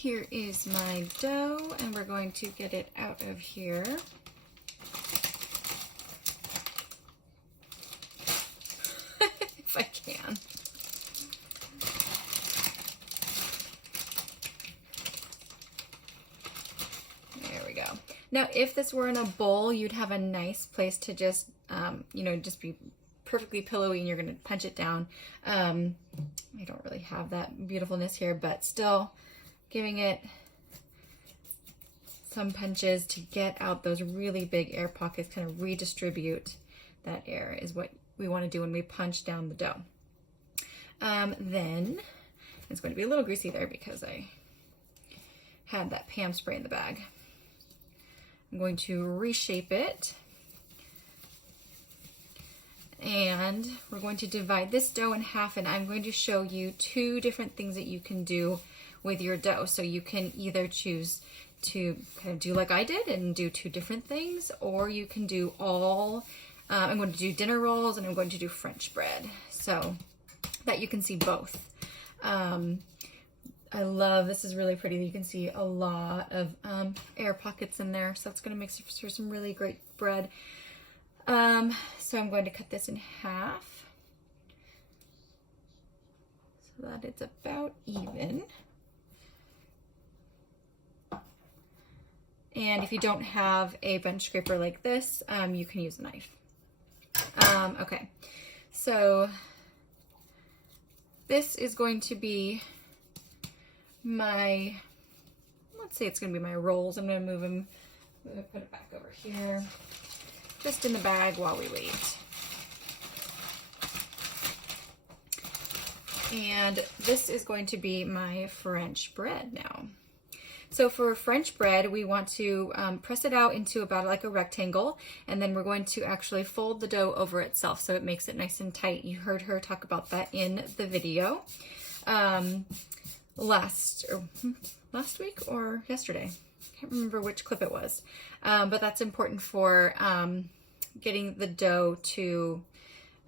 Here is my dough, and we're going to get it out of here. If I can. There we go. Now, if this were in a bowl, you'd have a nice place to just, you know, just be perfectly pillowy, and you're going to punch it down. I don't really have that beautifulness here, but still giving it some punches to get out those really big air pockets, kind of redistribute that air is what we want to do when we punch down the dough. Then it's going to be a little greasy there because I had that Pam spray in the bag. I'm going to reshape it, and we're going to divide this dough in half, and I'm going to show you two different things that you can do with your dough. So you can either choose to kind of do like I did and do two different things, or you can do all, I'm going to do dinner rolls and I'm going to do French bread, so that you can see both. I love, this is really pretty. You can see a lot of air pockets in there, so that's going to make for some really great bread. So I'm going to cut this in half so that it's about even. And if you don't have a bench scraper like this, you can use a knife. Okay, so this is going to be my, let's say it's going to be my rolls. I'm going to move them, I'm going to put it back over here, just in the bag while we wait. And this is going to be my French bread now. So for French bread, we want to press it out into about like a rectangle, and then we're going to actually fold the dough over itself so it makes it nice and tight. You heard her talk about that in the video last week or yesterday. I can't remember which clip it was, but that's important for getting the dough to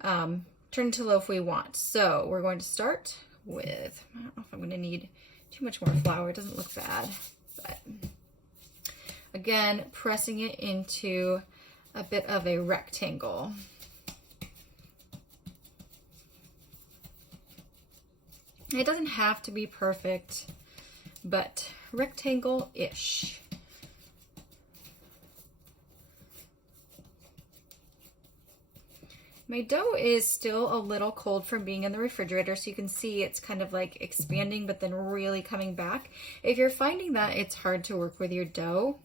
turn into loaf we want. So we're going to start with, I don't know if I'm going to need too much more flour. It doesn't look bad, but again, pressing it into a bit of a rectangle. It doesn't have to be perfect, but rectangle-ish. My dough is still a little cold from being in the refrigerator, so you can see it's kind of like expanding but then really coming back. If you're finding that it's hard to work with your dough,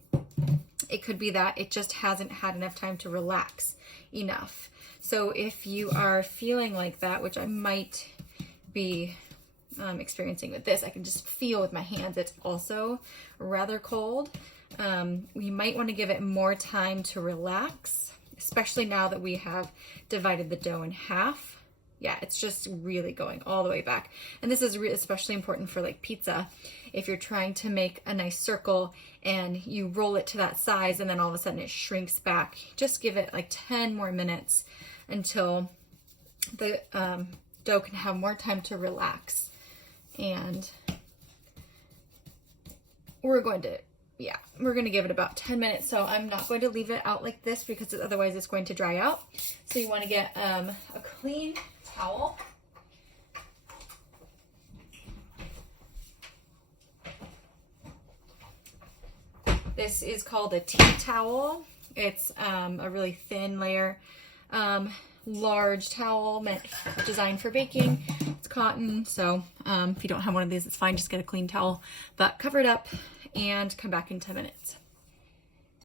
it could be that it just hasn't had enough time to relax enough. So if you are feeling like that, which I might be experiencing with this, I can just feel with my hands it's also rather cold. We might want to give it more time to relax, especially now that we have divided the dough in half. Yeah, it's just really going all the way back. And this is especially important for like pizza. If you're trying to make a nice circle and you roll it to that size and then all of a sudden it shrinks back, just give it like 10 more minutes until the dough can have more time to relax. And we're going to give it about 10 minutes. So I'm not going to leave it out like this because otherwise it's going to dry out. So you want to get a clean towel. This is called a tea towel. It's a really thin layer, large towel designed for baking. It's cotton, so if you don't have one of these, it's fine. Just get a clean towel, but cover it up and come back in 10 minutes.